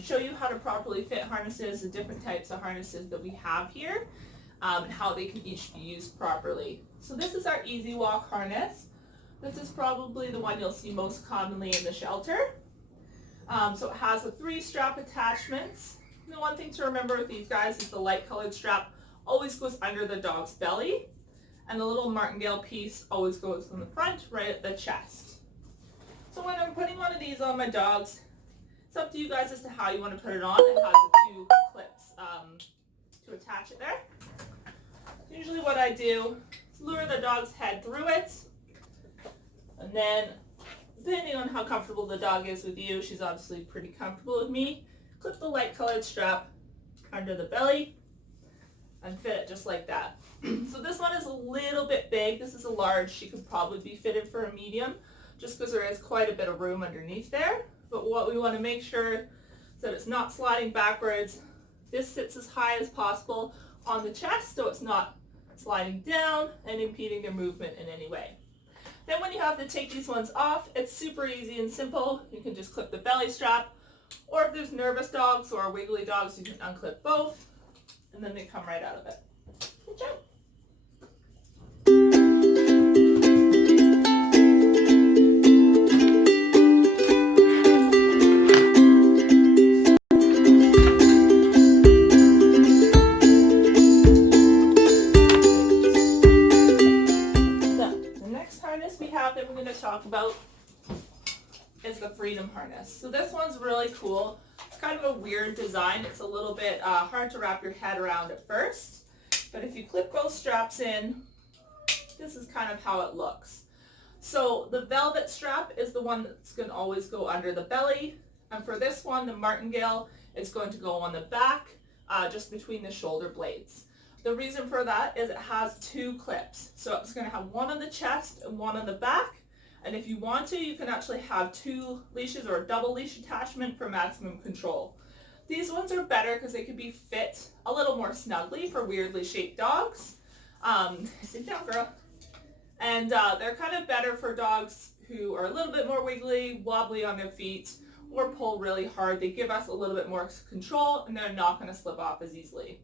show you how to properly fit harnesses, the different types of harnesses that we have here, and how they can each be used properly. So this is our Easy Walk harness. This is probably the one you'll see most commonly in the shelter. So it has the 3 strap attachments. The one thing to remember with these guys is the light colored strap always goes under the dog's belly, and the little martingale piece always goes in the front, right at the chest. So when I'm putting one of these on my dogs, it's up to you guys as to how you want to put it on. It has the 2 clips to attach it there. Usually what I do is lure the dog's head through it, and then depending on how comfortable the dog is with you, she's obviously pretty comfortable with me, clip the light colored strap under the belly and fit it just like that. So this one is a little bit big. This is a large. She could probably be fitted for a medium just because there is quite a bit of room underneath there. But what we want to make sure is that it's not sliding backwards. This sits as high as possible on the chest so it's not sliding down and impeding their movement in any way. Then when you have to take these ones off, it's super easy and simple. You can just clip the belly strap, or if there's nervous dogs or wiggly dogs, you can unclip both, and then they come right out of it. Good job. That we're going to talk about is the Freedom harness. So this one's really cool. It's kind of a weird design. It's a little bit hard to wrap your head around at first, but if you clip both straps in, this is kind of how it looks. So the velvet strap is the one that's going to always go under the belly, and for this one, the martingale is going to go on the back, just between the shoulder blades. The reason for that is it has 2 clips. So it's going to have one on the chest and one on the back. And if you want to, you can actually have 2 leashes or a double leash attachment for maximum control. These ones are better because they can be fit a little more snugly for weirdly shaped dogs. Sit down, girl. And they're kind of better for dogs who are a little bit more wiggly, wobbly on their feet, or pull really hard. They give us a little bit more control and they're not going to slip off as easily.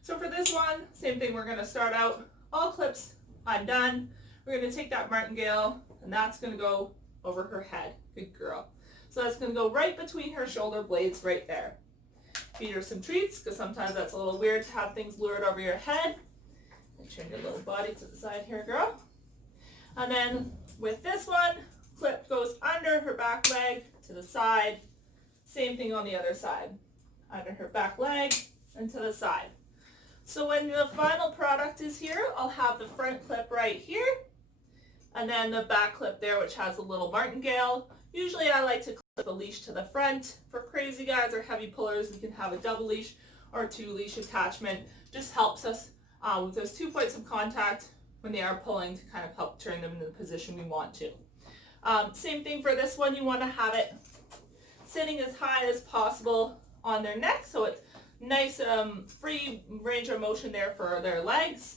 So for this one, same thing, we're going to start out, all clips undone. We're going to take that martingale, and that's going to go over her head. Good girl. So that's going to go right between her shoulder blades right there. Feed her some treats, because sometimes that's a little weird to have things lured over your head. And turn your little body to the side here, girl. And then with this one, clip goes under her back leg to the side. Same thing on the other side. Under her back leg and to the side. So when the final product is here, I'll have the front clip right here, and then the back clip there, which has a little martingale. Usually I like to clip a leash to the front. For crazy guys or heavy pullers, we can have a double leash or a 2 leash attachment. Just helps us with those 2 points of contact when they are pulling to kind of help turn them into the position we want to. Same thing for this one. You want to have it sitting as high as possible on their neck, so it's nice free range of motion there for their legs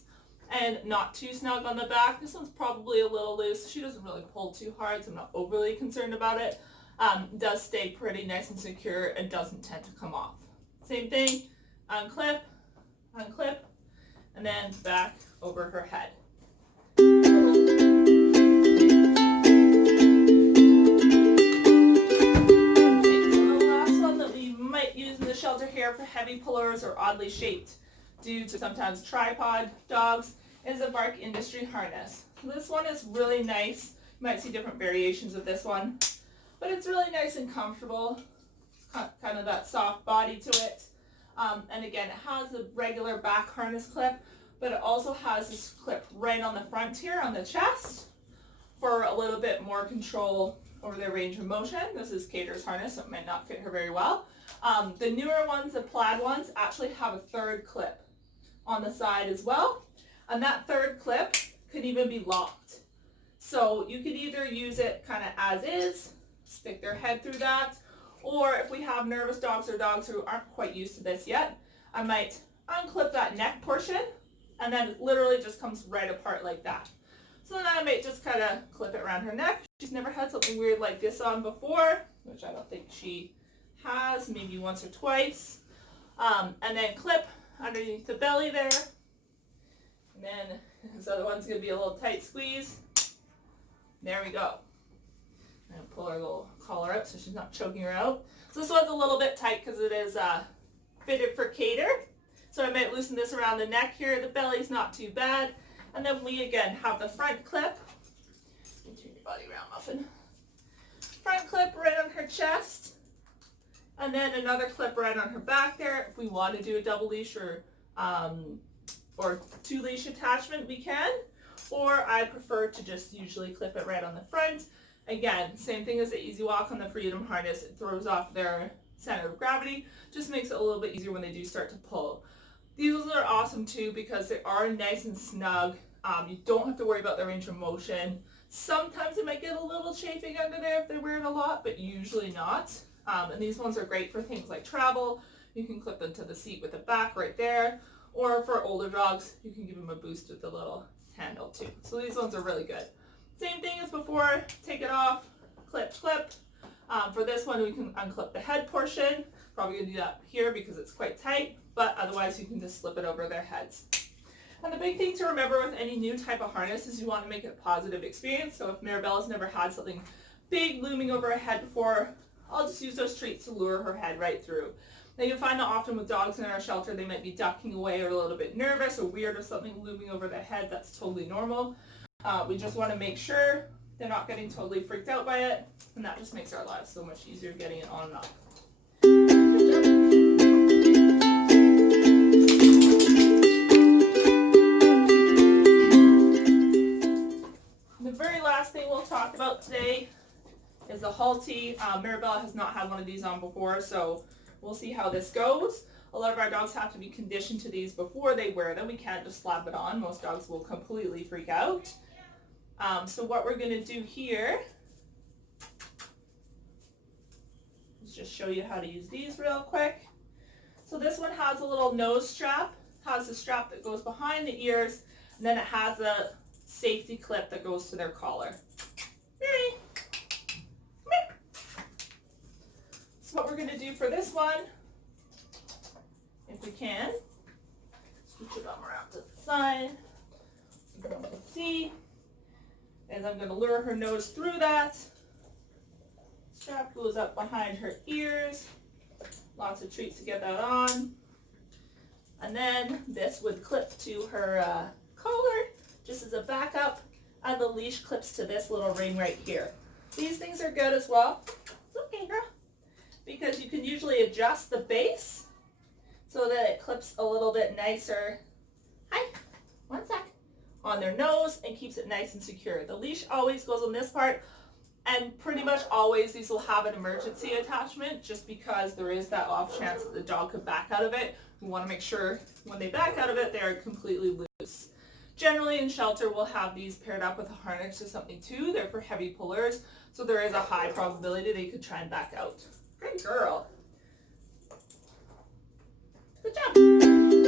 and not too snug on the back. This one's probably a little loose. She doesn't really pull too hard, so I'm not overly concerned about it. Does stay pretty nice and secure and doesn't tend to come off. Same thing, unclip, unclip, and then back over her head. Shelter here for heavy pullers or oddly shaped due to sometimes tripod dogs is a Bark Industry harness. This one is really nice. You might see different variations of this one, but it's really nice and comfortable. It's got kind of that soft body to it. And again, it has a regular back harness clip, but it also has this clip right on the front here on the chest for a little bit more control over their range of motion. This is Cater's harness, so it might not fit her very well. The newer ones, the plaid ones, actually have a 3rd clip on the side as well. And that 3rd clip could even be locked. So you could either use it kind of as is, stick their head through that, or if we have nervous dogs or dogs who aren't quite used to this yet, I might unclip that neck portion, and then it literally just comes right apart like that. So then I might just kind of clip it around her neck. She's never had something weird like this on before, which I don't think she has, maybe once or twice. And then clip underneath the belly there. And then this other one's going to be a little tight squeeze. There we go. I'm going to pull her little collar out so she's not choking her out. So this one's a little bit tight because it is fitted for cater. So I might loosen this around the neck here. The belly's not too bad. And then we again have the front clip. Turn your body around, Muffin. Front clip right on her chest. And then another clip right on her back there. If we want to do a double leash or 2 leash attachment, we can. Or I prefer to just usually clip it right on the front. Again, same thing as the Easy Walk on the Freedom harness. It throws off their center of gravity. Just makes it a little bit easier when they do start to pull. These ones are awesome too because they are nice and snug. You don't have to worry about the range of motion. Sometimes it might get a little chafing under there if they wear it a lot, but usually not. And these ones are great for things like travel. You can clip them to the seat with the back right there. Or for older dogs, you can give them a boost with the little handle too. So these ones are really good. Same thing as before, take it off, clip, clip. For this one, we can unclip the head portion. Probably gonna do that here because it's quite tight, but otherwise you can just slip it over their heads. And the big thing to remember with any new type of harness is you want to make it a positive experience. So if Mirabella's never had something big looming over her head before, I'll just use those treats to lure her head right through. Now you'll find that often with dogs in our shelter, they might be ducking away or a little bit nervous or weird or something looming over their head. That's totally normal. We just want to make sure they're not getting totally freaked out by it, and that just makes our lives so much easier getting it on and off. Good job. The very last thing we'll talk about today is the Halti. Mirabella has not had one of these on before, so we'll see how this goes. A lot of our dogs have to be conditioned to these before they wear them. We can't just slap it on. Most dogs will completely freak out. So what we're going to do here is just show you how to use these real quick. So this one has a little nose strap, has a strap that goes behind the ears, and then it has a safety clip that goes to their collar. So what we're going to do for this one, if we can, scoot your bum around to the side, so you can see, and I'm going to lure her nose through that. Strap goes up behind her ears. Lots of treats to get that on. And then this would clip to her collar, just as a backup, and the leash clips to this little ring right here. These things are good as well. Okay, girl. Because you can usually adjust the base so that it clips a little bit nicer. Hi, one sec. On their nose and keeps it nice and secure. The leash always goes on this part, and pretty much always these will have an emergency attachment just because there is that off chance that the dog could back out of it. We want to make sure when they back out of it, they're completely loose. Generally in shelter, we'll have these paired up with a harness or something too. They're for heavy pullers, so there is a high probability they could try and back out. Good girl. Good job.